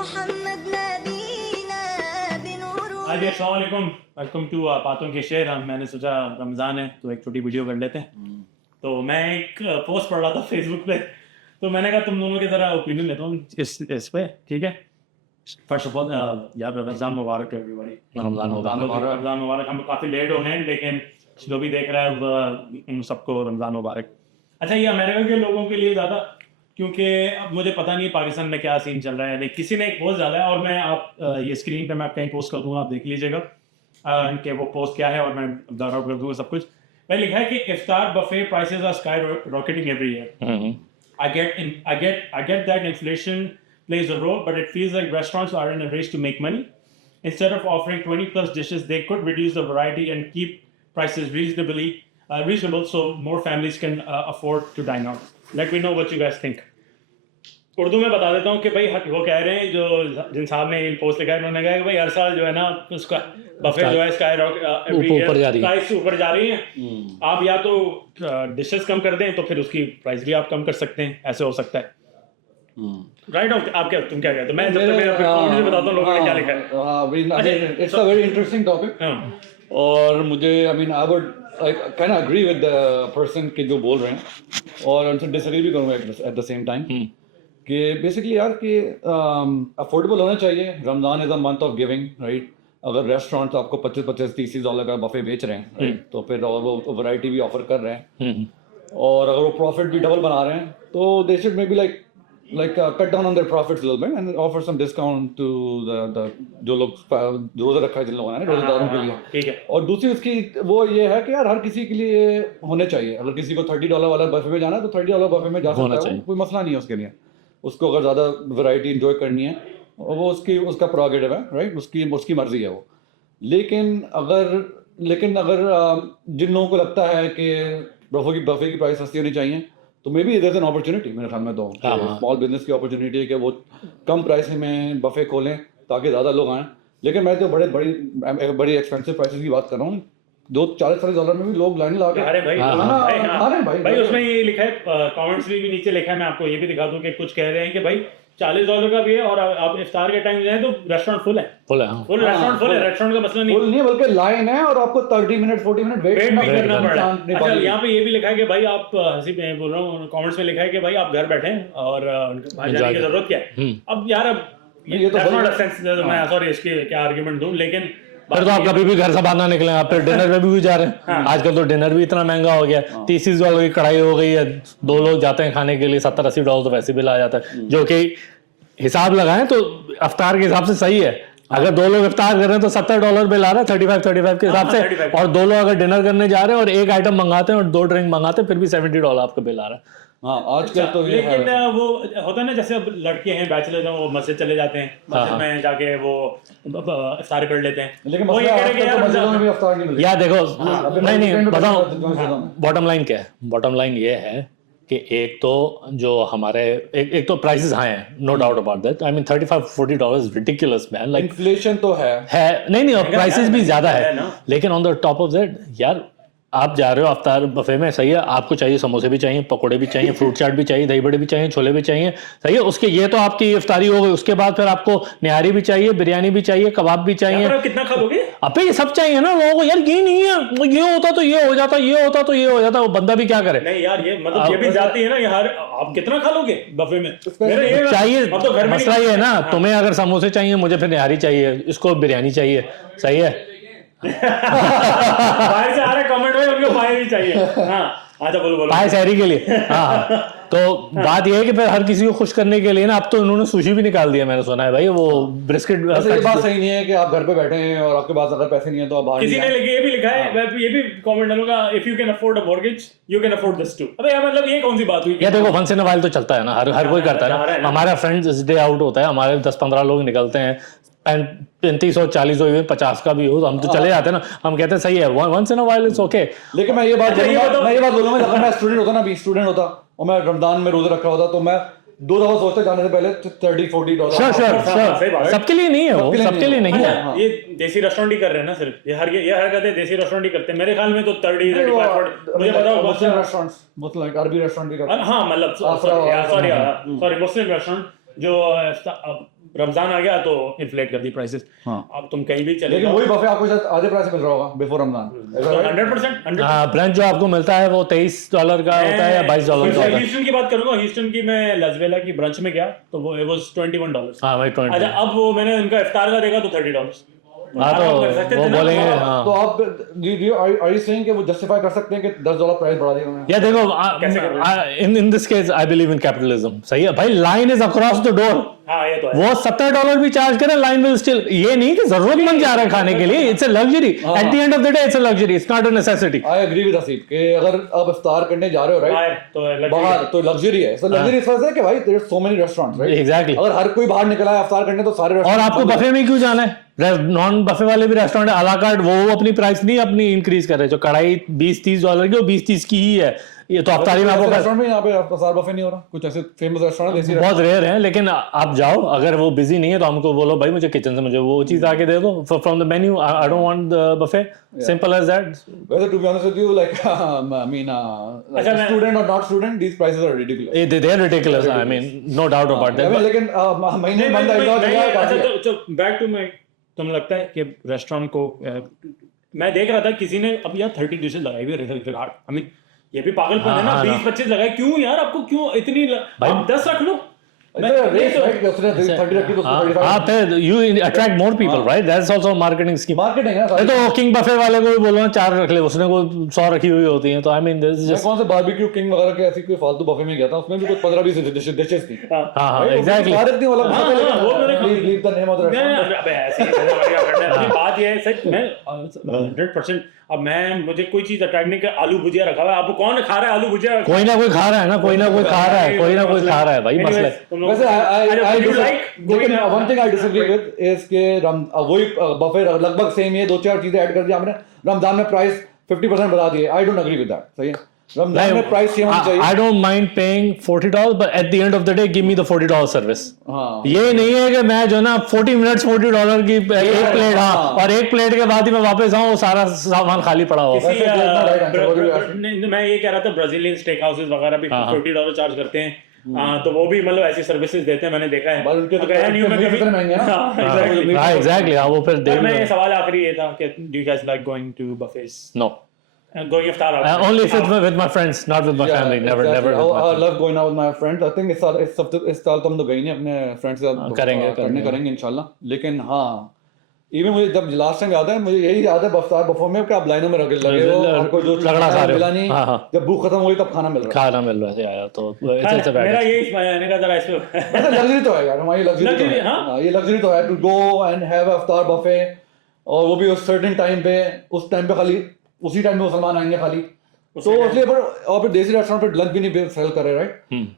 अस्सलाम वालेकुम, welcome to बातों के शेर। मैंने सोचा रमज़ान है तो एक छोटी वीडियो कर लेते हैं। तो मैं एक पोस्ट पढ़ रहा था फेसबुक पे, तो मैंने कहा तुम दोनों की ज़रा ओपिनियन लेता हूँ इस पे, ठीक है। फर्स्ट ऑफ ऑल यार रमज़ान मुबारक एवरीबॉडी, रमज़ान मुबारक। हम काफ़ी लेट हो गए हैं, लेकिन जो भी देख रहा है उन सबको रमज़ान मुबारक। अच्छा, ये अमेरिका के लोगों के लिए ज़्यादा, क्योंकि अब मुझे पता नहीं पाकिस्तान में क्या सीन चल रहा है। लेकिन किसी ने एक पोस्ट डाला है और मैं आप ये स्क्रीन पे मैं कहीं पोस्ट कर दूँगा, आप देख लीजिएगा कि वो पोस्ट क्या है, और मैं डाउनलोड कर दूँगा सब कुछ। मैं लिखा है कि iftar buffet prices are sky rocketing every year. I get that inflation plays a role, but it feels like restaurants are in a race to make money. Instead of offering 20 plus dishes, they could reduce the variety and keep prices reasonable so more families can afford to dine out. Let me know what you guys think. Urdu में बता देता हूँ कि भाई वो कह रहे हैं, जो जिन साहब ने पोस्ट लिखा है उन्होंने कहा कि भाई हर साल जो है ना उसका बफे जो है स्काई प्राइस ऊपर जा रही है। आप या तो डिशेस कम कर दें तो फिर उसकी प्राइस भी आप कम कर सकते हैं, ऐसे हो सकता है। राइट, आप क्या, तुम क्या कहते हो? मैं जब तक मैं बताता हूँ लोगों ने क्या लिखा है। It's a very interesting topic, और मुझे I mean I would kind of agree with the person के जो बोल रहे हैं, और उनसे डिसएग्री भी करूँगा एट द सेम टाइम कि बेसिकली यार कि अफोर्डेबल होना चाहिए। Ramzan is a month of giving, right. अगर रेस्टोरेंट आपको $25-30 का बफे बेच रहे हैं, राइट, तो फिर और वो वैरायटी भी ऑफर कर रहे हैं, और अगर वो प्रॉफिट भी डबल बना रहे हैं, तो they should maybe like cut down on their profits little bit and offer some discount to the जो लोग रोज़ा रखा है, जिन लोगों ने रोज़ेदारों के लिए, ठीक है। और दूसरी उसकी वो ये है कि यार हर किसी के लिए होने चाहिए। अगर किसी को $30 वाला बफे में जाना है तो $30 बफे में जा सकता है, कोई मसला नहीं है उसके लिए। उसको अगर ज़्यादा वैरायटी इंजॉय करनी है वो उसका प्रोगेटिव है, राइट, उसकी मर्जी है वो। लेकिन अगर जिन लोगों को लगता है कि बफे की प्राइस सस्ती होनी चाहिए, तो maybe there is an opportunity मेरे ख्याल में, तो स्मॉल बिजनेस की अपॉर्चुनिटी है कि वो कम प्राइस में बफे खोलें ताकि ज़्यादा लोग आएँ। लेकिन मैं तो बड़ी एक्सपेंसिव प्राइसेस की बात कर रहा हूँ। $40-40 में भी लोग लाइन लगा के भाई उसमें ये लिखा है, कमेंट्स भी नीचे लिखा है, मैं आपको ये भी दिखा दूं कि कुछ कह रहे हैं कि भाई $40 का भी है, और आप इफ्तार के टाइम जाए तो रेस्टोरेंट फुल रेस्टोरेंट फुल है। रेस्टोरेंट का मसला नहीं बल्कि लाइन है, और आपको 30 मिनट 40 मिनट वेट भी करना पड़ रहा है। अच्छा, यहाँ पे ये भी लिखा है कि भाई आप, हंसी पे बोल रहा हूँ, कमेंट्स में लिखा है कि भाई आप घर बैठे और बाहर जाने की जरूरत क्या है। अब यार ये तो मैं सॉरी इसकी क्या आर्ग्यूमेंट दूं, लेकिन फिर तो आप कभी भी घर से बाहर ना निकलें, आप फिर डिनर पे भी जा रहे हैं। हाँ। आजकल तो डिनर भी इतना महंगा हो गया, $30 की कढ़ाई हो गई है, 2 लोग जाते हैं खाने के लिए, $70-80 तो वैसे बिल आ जाता है, जो कि हिसाब लगाएं तो अफ्तार के हिसाब से सही है। अगर 2 लोग इफ्तार कर रहे हैं तो $70 बिल आ रहा है 35 के हिसाब से, और 2 लोग अगर डिनर करने जा रहे हैं और एक आइटम मंगाते हैं और 2 ड्रिंक मंगाते हैं, फिर भी $70 आपका बिल आ रहा है। हाँ, आजकल तो लेकिन वो होता है ना, जैसे अब लड़के हैं बैचलर हैं, वो मस्जिद चले जाते हैं, मस्जिद में जाके वो इफ्तार कर लेते हैं। लेकिन वो ये कह रहे हैं कि मस्जिदों में भी इफ्तार नहीं मिलता। या देखो नहीं बताओ, बॉटम लाइन क्या है? बॉटम लाइन ये है कि एक तो जो हमारे एक तो प्राइसेस हाई हैं, no doubt about that. I mean $35-40 ridiculous man, like inflation तो है नहीं प्राइसेस भी ज्यादा है, लेकिन on the top of that यार आप जा रहे हो अफ्तार बफे में, सही है, आपको चाहिए समोसे भी चाहिए, पकोड़े भी चाहिए, फ्रूट चाट भी चाहिए, दही बड़े भी चाहिए, छोले भी चाहिए, सही है। उसके ये तो आपकी इफ्तारी हो गई, उसके बाद फिर आपको निहारी भी चाहिए, बिरयानी भी चाहिए, कबाब भी चाहिए। कितना खाओगे? अब ये सब चाहिए ना लोगों को यार। ये नहीं है, ये होता तो ये हो जाता, ये होता तो ये हो जाता, वो बंदा भी क्या करे? नहीं यार, ये मतलब ये भी जाती है ना यार, आप कितना खा लोगे बफे में? चाहिए मसला ये है ना, तुम्हें अगर समोसे चाहिए, मुझे फिर निहारी चाहिए, इसको बिरयानी चाहिए, सही है। बाहर से आ रहे कमेंट में उनको पाए भी चाहिए। हाँ, अच्छा बोलो पाए शहरी के लिए। हाँ, तो बात ये है कि फिर हर किसी को खुश करने के लिए ना, अब तो उन्होंने सुशी भी निकाल दिया, मैंने सुना है भाई, वो ब्रिस्केट। ये बात सही नहीं है कि आप घर पे बैठे हैं और आपके पास अगर पैसे नहीं है तो आप बाहर। किसी ने ये भी लिखा है, मैं ये भी कमेंट डालूंगा, if you can afford a mortgage you can afford this too. अबे यार मतलब ये कौन सी बात हुई? ये देखो वंस इन अ व्हाइल तो चलता है ना, हर कोई करता है ना। हमारा फ्रेंड्स डे आउट होता है, हमारे 10-15 लोग निकलते हैं, 35 हो 40 हो 50 का भी हो, तो हम तो चले जाते हैं ना। हम कहते हैं सही है, once in a while it's okay. लेकिन मैं ये बात बोलूंगा, अगर मैं स्टूडेंट होता और मैं रमजान में रोजा रखा होता तो मैं 2 दफा सोचते जाने से पहले $30-40। श्योर सबके लिए नहीं है, वो सबके लिए नहीं है। ये देसी रेस्टोरेंट ही कर रहे हैं ना, सिर्फ ये हरकतें देसी रेस्टोरेंट ही करते हैं मेरे ख्याल में। तो 30-35 मुझे बताओ, मुस्लिम रेस्टोरेंट्स मतलब अरबी रेस्टोरेंट भी करते हैं। हाँ मतलब सॉरी मुस्लिम रेस्टोरेंट जो रमजान आ गया तो इन्फ्लेट कर दी प्राइसेस। हाँ। अब तुम कहीं भी चले लेकिन वही बफे आपको शायद आधे प्राइस में मिल रहा होगा बिफोर रमजान। 100% हाँ, ब्रंच जो आपको मिलता है वो $23 का होता है या $22 का होता है। ह्यूस्टन की बात करूंगा, ह्यूस्टन की मैं लासवेला की ब्रंच में गया तो वो it was $21। हाँ भाई 20। अच्छा अब वो मैंने उनका इफ्तार का देखा तो $30। हाँ तो वो बोलेंगे हाँ। तो आप आर यू सेइंग कि वो जस्टिफाई कर सकते हैं कि $10 प्राइस बढ़ा दिया उन्होंने? या देखो in this case I believe in capitalism. सही है भाई, line is across the door. हाँ ये तो है। वो $70 भी चार्ज करे, लाइन विल स्टिल। ये नहीं कि जरूरतमंद जा रहा है खाने के लिए, it's a luxury. At the end of the day it's a luxury, it's not a necessity. I agree with Haseeb कि अगर आप इफ्तार करने जा रहे हो बाहर राइट तो luxury। बाहर तो लग्जरी है। सो लग्जरी इस वजह से कि भाई there are so many restaurants right. Exactly. अगर हर कोई बाहर निकला है इफ्तार करने तो सारे और restaurants आपको बंद बफे में क्यों जाना है? नॉन बफे वाले भी रेस्टोरेंट अला कार्ट वो अपनी प्राइस नहीं अपनी इंक्रीज कर रहे। जो कढ़ाई $20-30 की, वो $20-30 की ही है। ये तो अफ्तारी में आपको रेस्टोरेंट में यहाँ पे आपका सार बफे नहीं हो रहा। कुछ ऐसे फेमस रेस्टोरेंट देसी बहुत रेयर है, लेकिन आप जाओ, अगर वो बिजी नहीं है तो हमको बोलो भाई मुझे किचन से मुझे वो चीज आके दे दो from the menu. I don't want the buffet, simple as that. वैसे to be honest with you like I mean student और not student these prices are ridiculous. they are ridiculous. I mean no doubt about that. लेकिन महीने बंद आएगा अच्छा तो back to my, तुम्हें लगता है कि रेस्टोरेंट को मैं देख रहा था किसी ने अब यार 30 डिशेस लगाई हुई है। आई मीन ये भी पागलपन है ना। 20-25 लगाए क्यों यार? आपको क्यों इतनी आप 10 रख लो। रेस राइट उसने 30 रखी तो उसको 35। हाँ फिर you attract more people, right? That's also a marketing scheme. Marketing है ना ये सारी। तो किंग बफे वाले को भी बोलो 4 रख ले, उसने को 100 रखी हुई होती हैं। तो आई मीन दिस मैं जस्ट कौन से बारबेक्यू किंग वगैरह के ऐसी कोई फालतू बफे में गया था, उसमें भी कुछ 15-20 डिशेस थी। हाँ एग्जैक्टली। भारत नहीं वाला वो मैंने leave the name of the restaurant. अबे ऐसे ही बढ़िया करना है। बात ये है सच मैं 100%। अब मैं मुझे कोई चीज अट्रैक्ट नहीं कर, आलू भुजिया रखा हुआ है, आपको कौन खा रहा है आलू भुजिया? कोई ना कोई खा रहा है ना, कोई ना कोई खा रहा है, कोई ना कोई खा रहा है भाई। मसला है वैसे आई लेकिन one thing I disagree with is के वही बफे लगभग सेम है, 2-4 चीजें ऐड कर दी आपने। रमजान में प्राइस 50% बढ़ा दिए। I don't agree with that. सही है, रमजान में प्राइस सेम होनी चाहिए। I don't mind paying $40, but at the end of the day, give me the $40 service. हाँ ये नहीं है कि मैं जो ना 40 मिनट्स $40 की एक प्लेट, हाँ, और एक प्लेट के बाद ही मैं वापस आऊँ वो सारा सामान खाली पड़ा हो। वैसे तो इतना right answer, what do you ask? मैं ये कह रहा था ब्राजीलियन स्टेक हाउसेस वगैरह भी $40 चार्ज करते हैं। तो वो भी मतलब ऐसी सर्विसेज देते हैं, मैंने देखा है। बस उनके तो गया नहीं हूं मैं कभी। कितने महंगे हैं ना। हाँ एग्जैक्टली। हाँ वो फिर पर मैं सवाल आखिरी ये था कि do you guys like going to buffets? No, going iftar out only if it's with my friends, not with my family. Never with my I love going out with my friends. I think इस साल तो हम लोग गए नहीं अपने friends के साथ। करेंगे इंशाल्लाह। लेकिन हाँ इवन मुझे जब लास्ट टाइम याद है, मुझे यही याद है बफो में कि आप लाइनों में लगे हो, आपको जो लगड़ा खा रहे हो। मिला नहीं, जब भूख खत्म हुई तब खाना मिल रहा खाना मिल रहा है आया तो मेरा यही मैंने कहा जरा इसमें है। लग्जरी तो है यार, हमारी लग्जरी तो है। हाँ ये लग्जरी तो है to go and have iftar buffet, और वो भी उस सर्टेन टाइम पे, उस टाइम पे खाली उसी टाइम में मुसलमान आएंगे खाली। तो इसलिए पर और फिर देसी रेस्टोरेंट पे लंच भी नहीं सेल कर रहे राइट,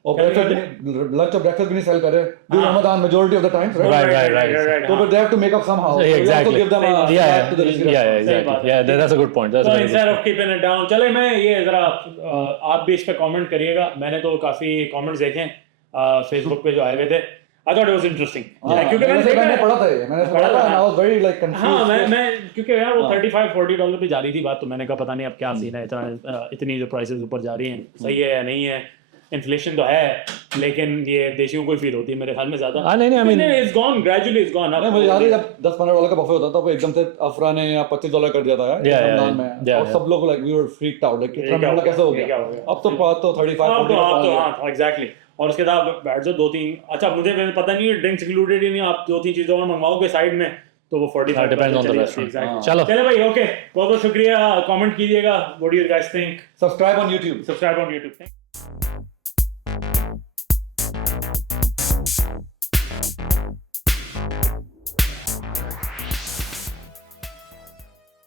और लंच और ब्रेकफास्ट भी नहीं सेल कर रहे during Ramzan majority of the time right. तो they have to make up somehow. Exactly. give them a Yeah, to the yeah, restaurant. yeah, exactly. Yeah, that's a good point. That's a तो very good instead point. Of keeping it down, चले मैं ये जरा आप भी इस पे comment करिएगा। मैंने तो काफी कमेंट्स देखे फेसबुक पे जो आए हुए थे। I thought it was interesting क्योंकि मैंने पढ़ा था ये, मैंने पढ़ा था, आई वाज वेरी लाइक हाँ कंफ्यूज्ड। मैं क्योंकि यार वो $35-40 पे जा रही थी बात, तो मैंने कहा पता नहीं अब क्या सीन है, इतनी जो प्राइसेस ऊपर जा रही हैं, सही है या नहीं है। इन्फ्लेशन तो है लेकिन ये देशियों को फील होती है मेरे ख्याल में ज्यादा। नहीं, I mean it's gone gradually, it's gone. मुझे याद है जब $10-15 का बफे होता था, वो एकदम से अफरा ने या $25 कर दिया था यार रमजान में, और सब लोग like we were freaked out like इतना महंगा कैसे हो गया। अब तो बात तो 35-40 हाँ एग्जैक्टली। और उसके बाद बैठ जाओ 2-3, अच्छा मुझे पता नहीं ड्रिंक्स इंक्लूडेड ही नहीं, आप 2-3 चीजों और मंगवाओगे साइड में तो वो 45 depends on the restaurant. चलो भाई ओके, बहुत बहुत शुक्रिया। कमेंट कीजिएगा, what do you guys think. Subscribe on YouTube। Subscribe on YouTube।